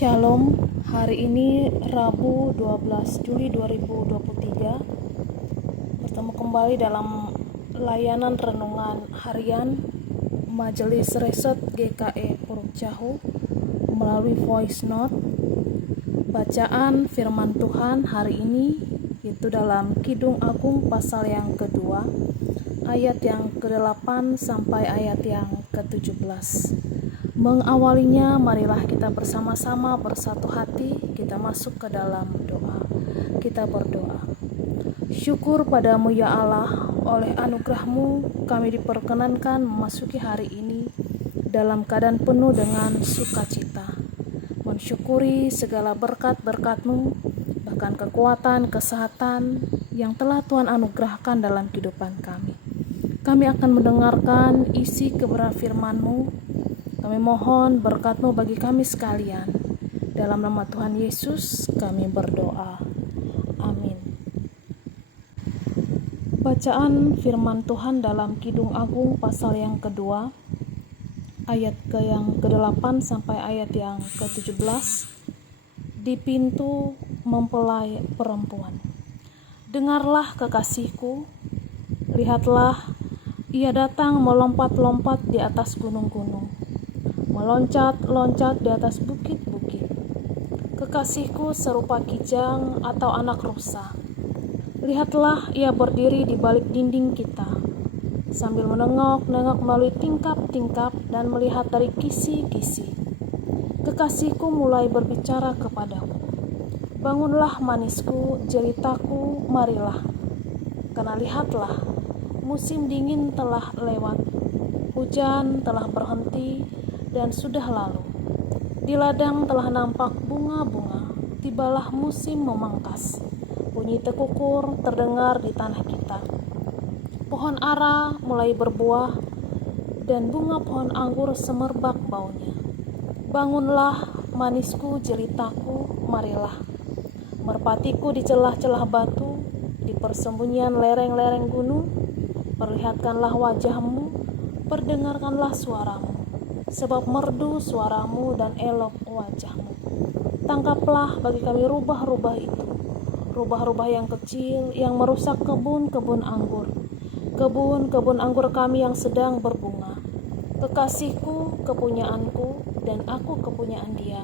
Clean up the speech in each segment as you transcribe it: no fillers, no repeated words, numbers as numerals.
Shalom, hari ini Rabu 12 Juli 2023. Bertemu kembali dalam layanan renungan harian Majelis Resort GKE Puruk Cahu melalui voice note. Bacaan firman Tuhan hari ini yaitu dalam Kidung Agung pasal yang kedua, ayat yang ke-8 sampai ayat yang ke-17. Mengawalinya, marilah kita bersama-sama bersatu hati, kita masuk ke dalam doa. Kita berdoa. Syukur padamu ya Allah, oleh anugerah-Mu kami diperkenankan memasuki hari ini dalam keadaan penuh dengan sukacita. Mensyukuri segala berkat-berkat-Mu, bahkan kekuatan, kesehatan yang telah Tuhan anugerahkan dalam kehidupan kami. Kami akan mendengarkan isi kebenaran firman-Mu. Kami mohon berkat-Mu bagi kami sekalian. Dalam nama Tuhan Yesus kami berdoa. Amin. Bacaan firman Tuhan dalam Kidung Agung pasal yang kedua, ayat yang ke-8 sampai ayat yang ke-17. Di pintu mempelai perempuan. Dengarlah kekasihku, lihatlah, ia datang melompat-lompat di atas gunung-gunung, meloncat-loncat di atas bukit-bukit. Kekasihku serupa kijang atau anak rusa. Lihatlah, ia berdiri di balik dinding kita, sambil menengok-nengok melalui tingkap-tingkap dan melihat dari kisi-kisi. Kekasihku mulai berbicara kepadaku. Bangunlah manisku, jelitaku, marilah. Karena lihatlah, musim dingin telah lewat, hujan telah berhenti dan sudah lalu. Di ladang telah nampak bunga-bunga, tibalah musim memangkas. Bunyi tekukur terdengar di tanah kita. Pohon ara mulai berbuah, dan bunga pohon anggur semerbak baunya. Bangunlah, manisku, jelitaku, marilah. Merpatiku di celah-celah batu, di persembunyian lereng-lereng gunung, perlihatkanlah wajah-Mu, perdengarkanlah suara-Mu. Sebab merdu suaramu dan elok wajah-Mu. Tangkaplah bagi kami rubah-rubah itu, rubah-rubah yang kecil yang merusak kebun-kebun anggur, kebun-kebun anggur kami yang sedang berbunga. Kekasihku kepunyaanku dan aku kepunyaan dia,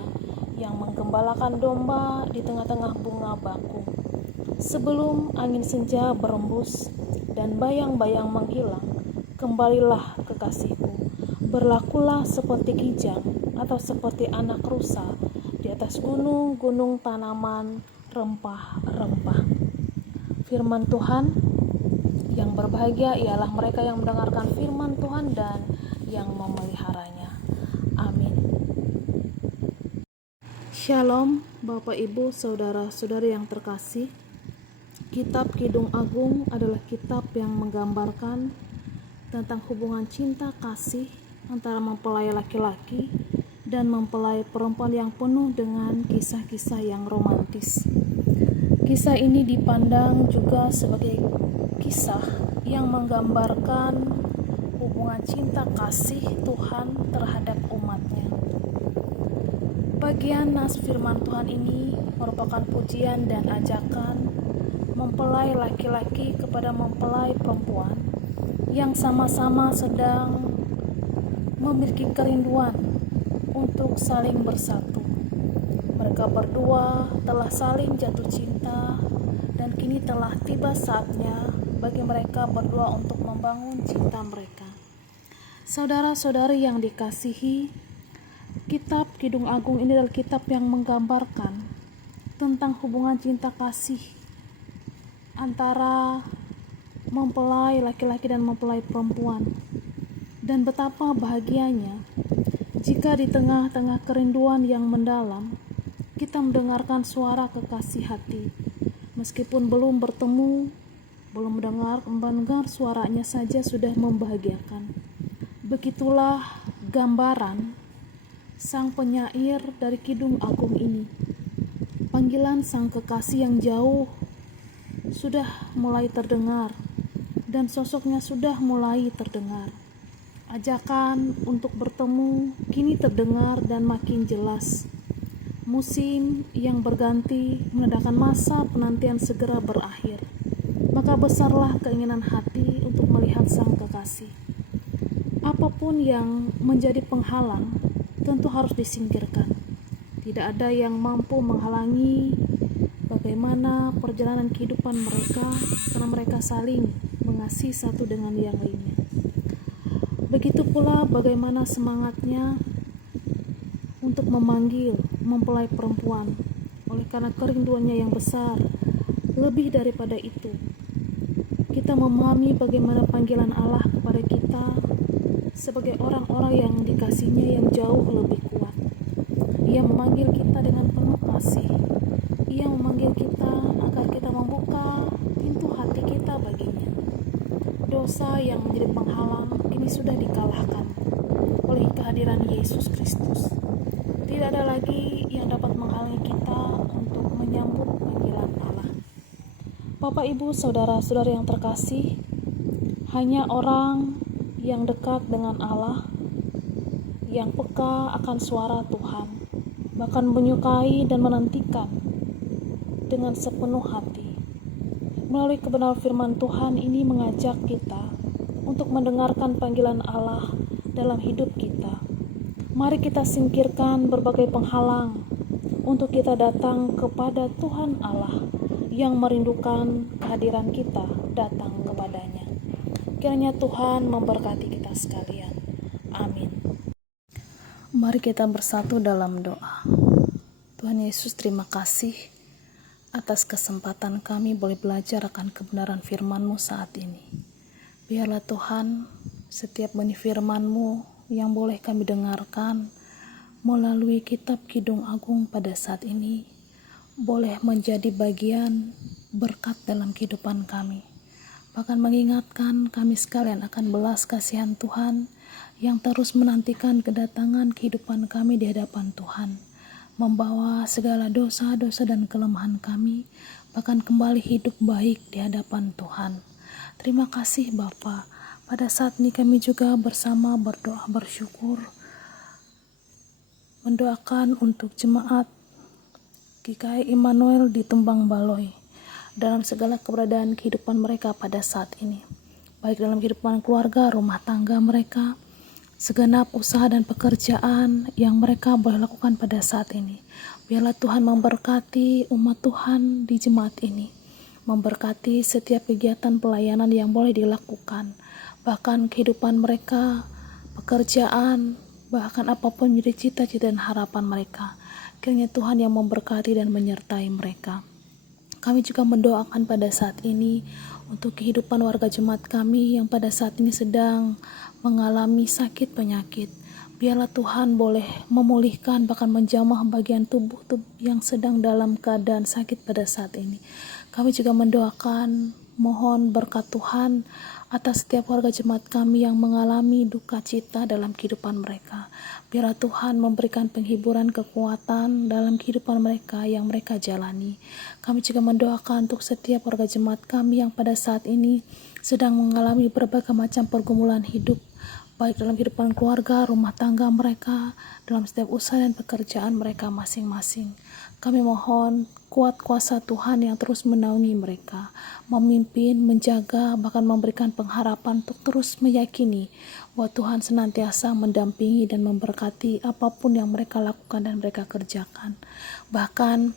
yang menggembalakan domba di tengah-tengah bunga bakung. Sebelum angin senja berembus dan bayang-bayang menghilang, kembalilah kekasihku. Berlakulah seperti kijang atau seperti anak rusa di atas gunung-gunung tanaman rempah-rempah. Firman Tuhan. Yang berbahagia ialah mereka yang mendengarkan firman Tuhan dan yang memeliharanya. Amin. Shalom Bapak Ibu Saudara-saudari yang terkasih. Kitab Kidung Agung adalah kitab yang menggambarkan tentang hubungan cinta kasih antara mempelai laki-laki dan mempelai perempuan yang penuh dengan kisah-kisah yang romantis. Kisah ini dipandang juga sebagai kisah yang menggambarkan hubungan cinta kasih Tuhan terhadap umatnya. Bagian nas firman Tuhan ini merupakan pujian dan ajakan mempelai laki-laki kepada mempelai perempuan yang sama-sama sedang memiliki kerinduan untuk saling bersatu. Mereka berdua telah saling jatuh cinta dan kini telah tiba saatnya bagi mereka berdua untuk membangun cinta mereka. Saudara-saudari yang dikasihi, kitab Kidung Agung ini adalah kitab yang menggambarkan tentang hubungan cinta kasih antara mempelai laki-laki dan mempelai perempuan. Dan betapa bahagianya jika di tengah-tengah kerinduan yang mendalam, kita mendengarkan suara kekasih hati. Meskipun belum bertemu, belum mendengar suaranya saja sudah membahagiakan. Begitulah gambaran sang penyair dari Kidung Agung ini. Panggilan sang kekasih yang jauh sudah mulai terdengar dan sosoknya sudah mulai terdengar. Ajakan untuk bertemu kini terdengar dan makin jelas. Musim yang berganti menandakan masa penantian segera berakhir. Maka besarlah keinginan hati untuk melihat sang kekasih. Apapun yang menjadi penghalang tentu harus disingkirkan. Tidak ada yang mampu menghalangi bagaimana perjalanan kehidupan mereka, karena mereka saling mengasihi satu dengan yang lainnya. Begitu pula bagaimana semangatnya untuk memanggil mempelai perempuan, oleh karena kerinduannya yang besar. Lebih daripada itu, kita memahami bagaimana panggilan Allah kepada kita sebagai orang-orang yang dikasihinya yang jauh lebih kuat. Ia memanggil kita dengan penuh kasih. Ia memanggil kita agar kita membuka pintu hati kita baginya. Dosa yang menjadi penghalang kini sudah dikalahkan oleh kehadiran Yesus Kristus. Tidak ada lagi yang dapat menghalangi kita untuk menyambut panggilan Allah. Bapak, Ibu, saudara-saudari yang terkasih, hanya orang yang dekat dengan Allah, yang peka akan suara Tuhan, bahkan menyukai dan menantikan dengan sepenuh hati. Melalui kebenaran firman Tuhan ini mengajak kita untuk mendengarkan panggilan Allah dalam hidup kita. Mari kita singkirkan berbagai penghalang untuk kita datang kepada Tuhan Allah yang merindukan kehadiran kita datang kepadanya. Kiranya Tuhan memberkati kita sekalian. Amin. Mari kita bersatu dalam doa. Tuhan Yesus, terima kasih atas kesempatan kami boleh belajar akan kebenaran firman-Mu saat ini. Biarlah Tuhan, setiap benih firman-Mu yang boleh kami dengarkan melalui kitab Kidung Agung pada saat ini boleh menjadi bagian berkat dalam kehidupan kami, bahkan mengingatkan kami sekalian akan belas kasihan Tuhan yang terus menantikan kedatangan kehidupan kami di hadapan Tuhan, membawa segala dosa-dosa dan kelemahan kami bahkan kembali hidup baik di hadapan Tuhan. Terima kasih Bapa. Pada saat ini kami juga bersama berdoa bersyukur, mendoakan untuk jemaat GKI Immanuel di Tumbang Baloi dalam segala keberadaan kehidupan mereka pada saat ini, baik dalam kehidupan keluarga, rumah tangga mereka, segenap usaha dan pekerjaan yang mereka boleh lakukan pada saat ini. Biarlah Tuhan memberkati umat Tuhan di jemaat ini, memberkati setiap kegiatan pelayanan yang boleh dilakukan, bahkan kehidupan mereka, pekerjaan, bahkan apapun menjadi cita-cita dan harapan mereka. Kiranya Tuhan yang memberkati dan menyertai mereka. Kami juga mendoakan pada saat ini untuk kehidupan warga jemaat kami yang pada saat ini sedang mengalami sakit penyakit. Biarlah Tuhan boleh memulihkan bahkan menjamah bagian tubuh yang sedang dalam keadaan sakit pada saat ini. Kami juga mendoakan mohon berkat Tuhan atas setiap warga jemaat kami yang mengalami duka cita dalam kehidupan mereka. Biarlah Tuhan memberikan penghiburan, kekuatan dalam kehidupan mereka yang mereka jalani. Kami juga mendoakan untuk setiap warga jemaat kami yang pada saat ini sedang mengalami berbagai macam pergumulan hidup, baik dalam kehidupan keluarga, rumah tangga mereka, dalam setiap usaha dan pekerjaan mereka masing-masing. Kami mohon kuat kuasa Tuhan yang terus menaungi mereka, memimpin, menjaga, bahkan memberikan pengharapan untuk terus meyakini bahwa Tuhan senantiasa mendampingi dan memberkati apapun yang mereka lakukan dan mereka kerjakan. Bahkan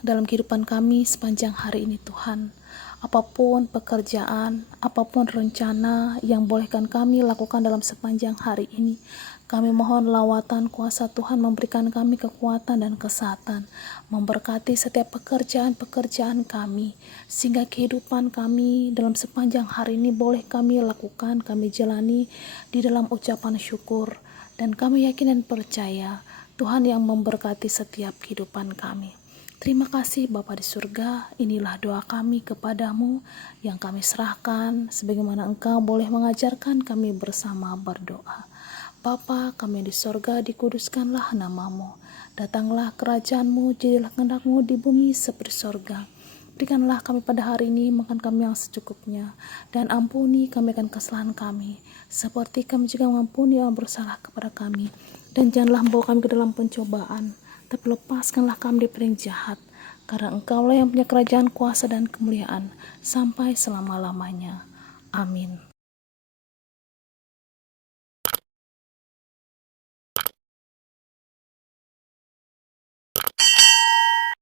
dalam kehidupan kami sepanjang hari ini Tuhan, apapun pekerjaan, apapun rencana yang bolehkan kami lakukan dalam sepanjang hari ini, kami mohon lawatan kuasa Tuhan memberikan kami kekuatan dan kesehatan, memberkati setiap pekerjaan-pekerjaan kami, sehingga kehidupan kami dalam sepanjang hari ini boleh kami lakukan, kami jalani di dalam ucapan syukur, dan kami yakin dan percaya Tuhan yang memberkati setiap kehidupan kami. Terima kasih Bapa di surga, inilah doa kami kepadamu yang kami serahkan sebagaimana Engkau boleh mengajarkan kami bersama berdoa. Bapa kami di surga, dikuduskanlah namamu, datanglah kerajaanmu, jadilah kehendak-Mu di bumi seperti surga. Berikanlah kami pada hari ini makan kami yang secukupnya, dan ampuni kami akan kesalahan kami, seperti kami juga mengampuni yang bersalah kepada kami. Dan janganlah membawa kami ke dalam pencobaan, tapi lepaskanlah kami dari yang jahat, karena Engkaulah yang punya kerajaan, kuasa, dan kemuliaan sampai selama-lamanya. Amin.